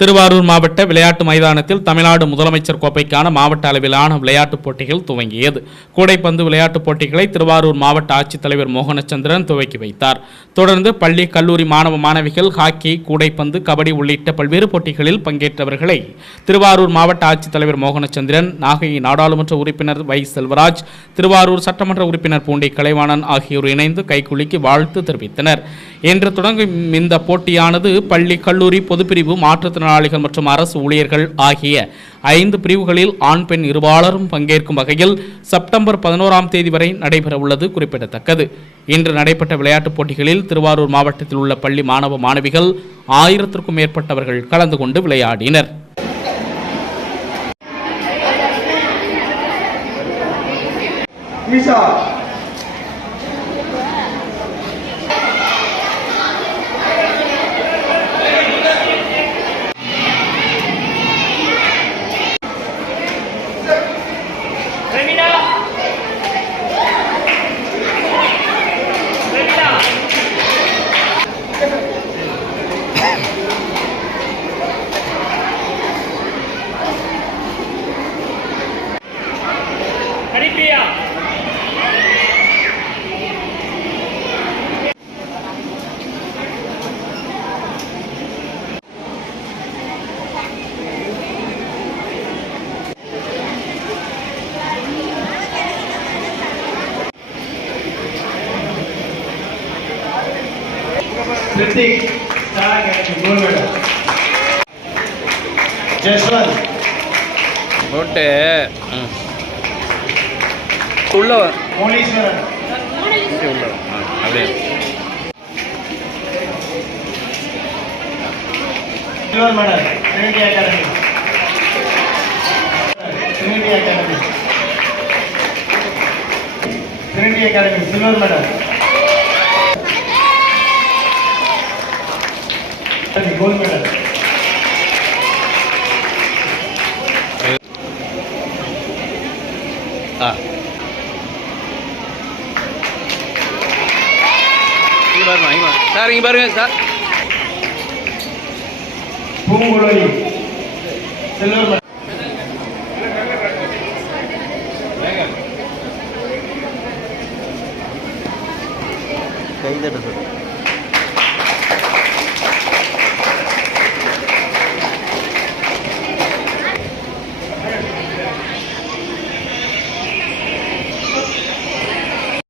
திருவாரூர் மாவட்ட விளையாட்டு மைதானத்தில் தமிழ்நாடு முதலமைச்சர் கோப்பைக்கான மாவட்ட அளவிலான விளையாட்டுப் போட்டிகள் துவங்கியது. கூடைப்பந்து விளையாட்டுப் போட்டிகளை திருவாரூர் மாவட்ட ஆட்சித்தலைவர் மோகனச்சந்திரன் துவக்கி வைத்தார். தொடர்ந்து பள்ளி கல்லூரி மாணவ மாணவிகள் ஹாக்கி கூடைப்பந்து கபடி உள்ளிட்ட பல்வேறு போட்டிகளில் பங்கேற்றவர்களை திருவாரூர் மாவட்ட ஆட்சித்தலைவர் மோகனச்சந்திரன் நாகை நாடாளுமன்ற உறுப்பினர் வை. செல்வராஜ் திருவாரூர் சட்டமன்ற உறுப்பினர் பூண்டி கலைவாணன் ஆகியோர் இணைந்து கைக்குலுக்கி வாழ்த்து தெரிவித்தனர். இன்று தொடங்கும் இந்த போட்டியானது பள்ளி கல்லூரி பொதுப்பிரிவு மாற்றுத்திறன் மாற்றுத்திறனாளிகள் மற்றும் அரசு ஊழியர்கள் ஆகிய ஐந்து பிரிவுகளில் ஆண் பெண் இருபாலரும் பங்கேற்கும் வகையில் செப்டம்பர் பதினோராம் தேதி வரை நடைபெறவுள்ளது குறிப்பிடத்தக்கது. இன்று நடைபெற்ற விளையாட்டுப் போட்டிகளில் திருவாரூர் மாவட்டத்தில் உள்ள பள்ளி மாணவ மாணவிகள் ஆயிரத்திற்கும் மேற்பட்டவர்கள் கலந்து கொண்டு விளையாடினர். Isha Terminado. Rithik Star Academy gold medal Jaswanth போட்டு. உள்ள. மோனீஸ்வரன் உள்ள அப்படியே. Silver medal Trinity Academy Trinity Academy Trinity Academy silver medal gold medal ஆ இங்கே பாருங்க சார் இங்க பாருங்க சார் பூங்குழலி சில்வர் கைதட்ட கை சார்.